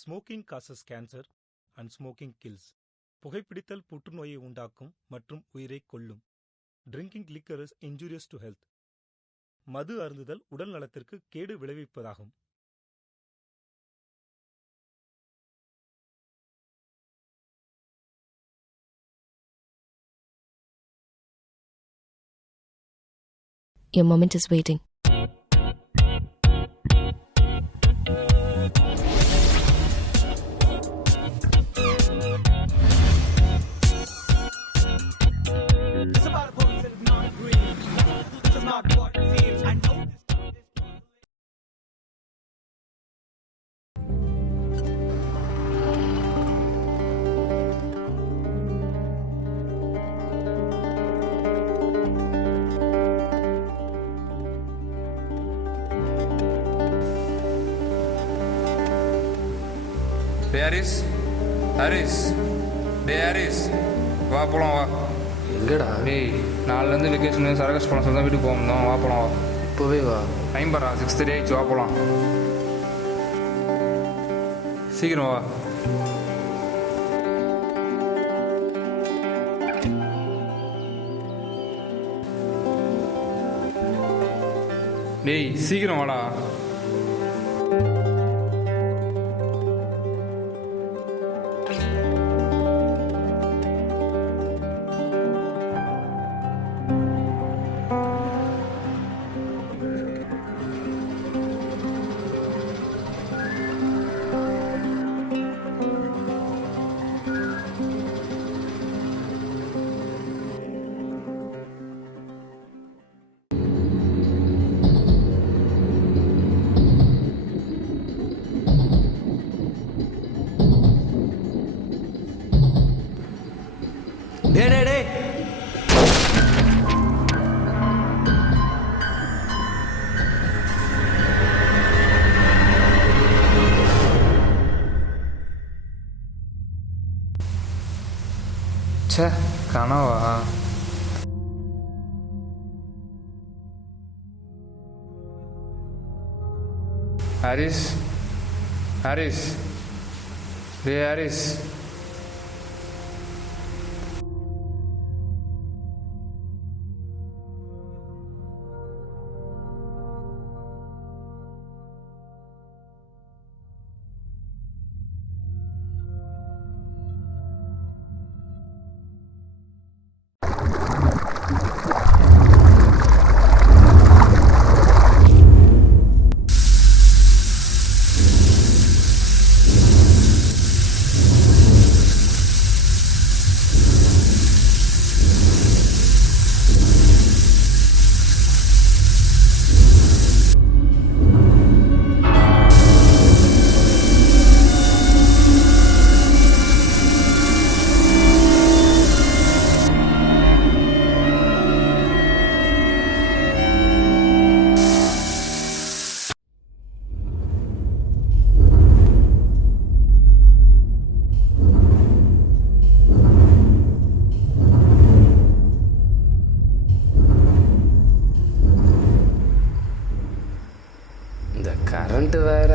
Smoking causes cancer and smoking kills. புகைப்பிடித்தல் புற்றுநோயை உண்டாக்கும் மற்றும் உயிரை கொல்லும். Drinking liquor is injurious to health. மது அருந்துதல் உடல் நலத்திற்கு கேடு விளைவிப்பதாகும். Your moment is waiting. It's about a person that's not green. This is not what it seems. I know this time is too late. Haris Haris டே ஹாரிஸ் வா போகலாம் வா. எங்கடா? டேய் நாலுலேருந்து வெக்கேஷனு சரகஸ் போன சொல்லி தான் வீட்டுக்கு போகணும். வா போகலாம் வா. இப்போவே வா. டைம் பரா 6:30 ஆயிடுச்சு. வா போகலாம். சீக்கிரம் வா. டேய் சீக்கிரம் வாடா. டே டே டே ச்சே கனவா? ஹாரிஸ் ஹாரிஸ் டே ஹாரிஸ். இந்த கரண்ட் வேற.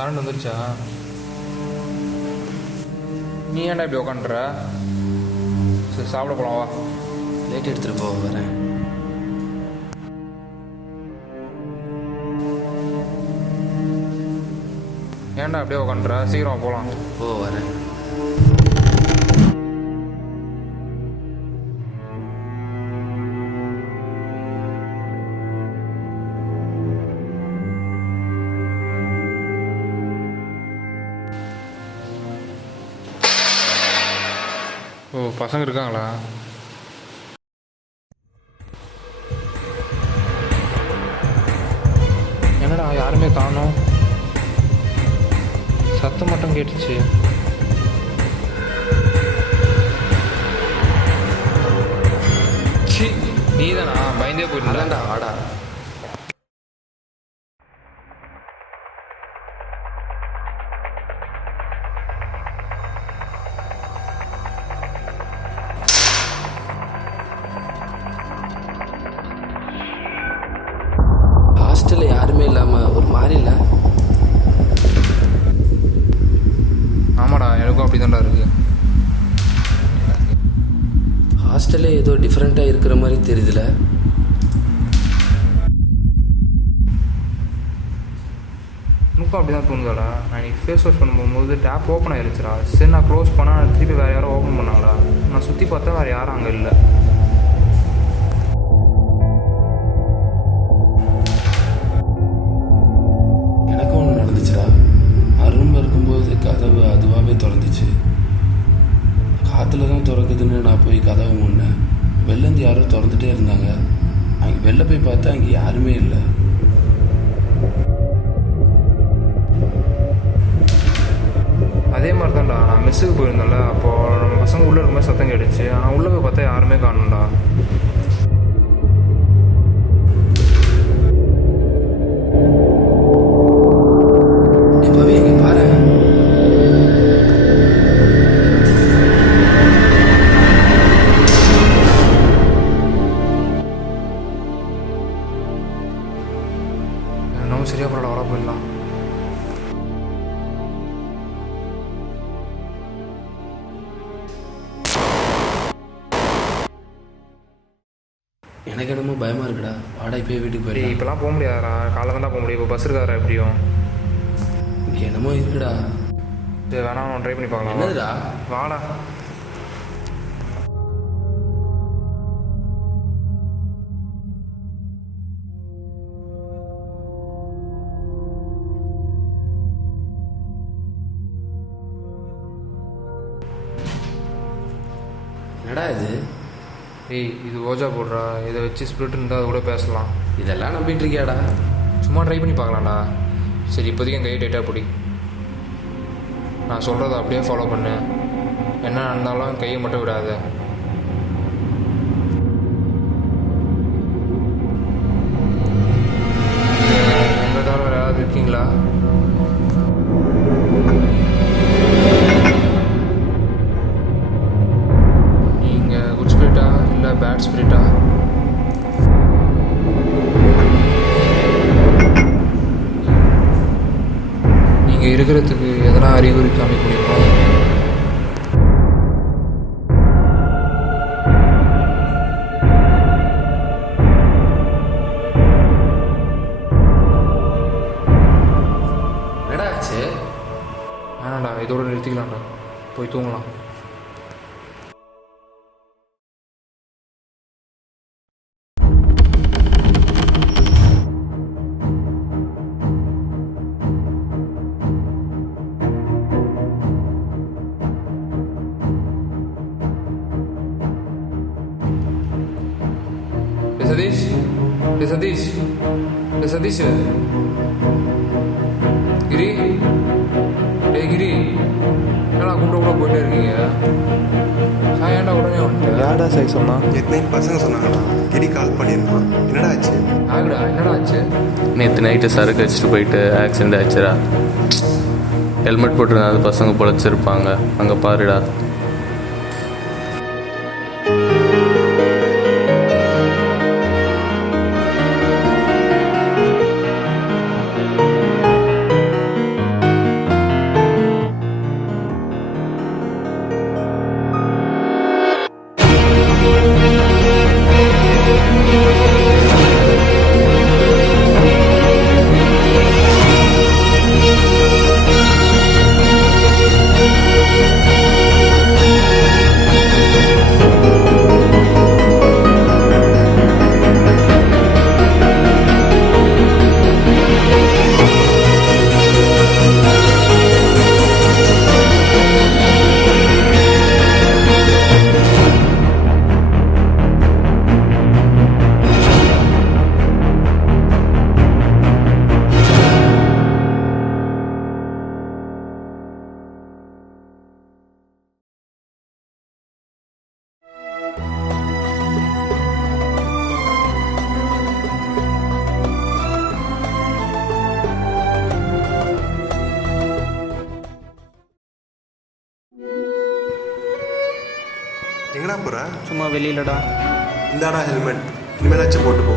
கரண்ட் வந்துருச்சா? நீ ஏன்டா இப்படி உக்காண்ட்ற? சரி சாப்பிட போகலாம் வா. லைட் எடுத்துகிட்டு போ வரேன். ஏன்டா அப்படியே உட்காந்துற, சீக்கிரம் போகலாம். ஓ வரேன். ஓ, பசங்க இருக்காங்களா? என்னடா யாருமே காணோம், சத்தம் மட்டும் கேட்டுச்சு. சி, நீதானா? பயந்தே போயிட்டு. அதான்டா வாடா. ஹாஸ்டலில் யாருமே இல்லாமல் ஒரு மாதிரி இல்லை? ஆமாடா, எனக்கும் அப்படி தான்டா இருக்கு. ஹாஸ்டல்லே ஏதோ டிஃப்ரெண்ட்டாக இருக்கிற மாதிரி தெரியுதுல. எனக்கும் அப்படி தான் தோணுதாடா. நான் இன்னைக்கு ஃபேஸ் வாஷ் பண்ணும்போது டேப் ஓப்பன் ஆயிருச்சுடா. சரி, நான் க்ளோஸ் பண்ணால் திருப்பி வேறு யாரும் ஓப்பன் பண்ணாங்களா. நான் சுற்றி பார்த்தா வேறு யாரும் அங்கே இல்லை. எனக்கும் ஒன்று நடந்துச்சுடா. அரும்பு இருக்கும்போது கதவு அதுவாகவே திறந்துச்சு. காற்றுல தான் திறக்குதுன்னு நான் போய் கதவு முன்னேன். வெளிலேருந்து யாரோ திறந்துட்டே இருந்தாங்க. அங்கே வெளில போய் பார்த்தா அங்கே யாருமே இல்லை. அதே மாதிரி தான்டா, நான் மெஸ்ஸுக்கு போயிருந்தேன்ல, அப்போது நம்ம பசங்க உள்ளே இருக்கும்போது சத்தம் கேட்டுச்சு. ஆனால் உள்ளே போய் பார்த்தா யாருமே காணோம்டா. இப்போவே இங்கே பாரு. நம்ம சரியா போகல, வர போயிடலாம். எனக்கு என்னமோ பயமாக இருக்குடா. வாடா இப்போயே வீட்டுக்கு போயிடலாம். இப்போலாம் போக முடியாதுடா, காலைல தான் போக முடியும். இப்போ பஸ் இருக்காரா எப்படியும். இங்கே என்னமோ இருக்குடா. சரி, வேணா நான் ட்ரை பண்ணி பார்க்கலாம். என்னதுடா? வாடா. என்னடா இது? ஏய், இது ஓஜா போடுறா. இதை வச்சு ஸ்பிரிட் இருந்தால் அது கூட பேசலாம். இதெல்லாம் நம்பிட்டு இருக்கியாடா? சும்மா ட்ரை பண்ணி பார்க்கலாம்டா. சரி, இப்போதைக்கு என் கையை டைட்டாக பிடி. நான் சொல்கிறத அப்படியே ஃபாலோ பண்ணு. என்ன நடந்தாலும் கையை மட்டும் விடாத. எங்களை தவிர வேறு யாராவது இருக்கீங்களா? நீங்கள் குட் ஸ்பிரிட்டா இல்லை பேட் ஸ்பிரிட்டா? நீங்கள் இருக்கிறதுக்கு எதனா அறிகுறி காமிக்க முடியுமா? என்னடா ஆச்சு? வேணாண்டா, இதோட நிறுத்திக்கலாம்டா. போய் தூங்கலாம். சதீஷ், சதீஷ், சதீஷ், கிரி, கிரி, ஏன்னா கூப்பிட கூட போயிட்டே இருக்கீங்க. நான் ஏன்டா உடனே வந்துட்டேன்? யாரா சாய் சொன்னா? நேற்று நைட் பசங்க சொன்னாங்கண்ணா, கிரி கால் பண்ணியிருந்தான். என்னடா ஆச்சு? ஆகுடா, என்னடா ஆச்சு? நேற்று நைட்டு சரக்கு அடிச்சுட்டு போயிட்டு ஆக்சிடெண்ட் ஆச்சுடா. ஹெல்மெட் போட்டிருந்தா அது பசங்க பொழைச்சிருப்பாங்க. அங்கே பாருடா. எங்கடா போற? சும்மா வெளியிலடா. இந்தாடா ஹெல்மெட், இனிமேலாச்சும் போட்டு போ.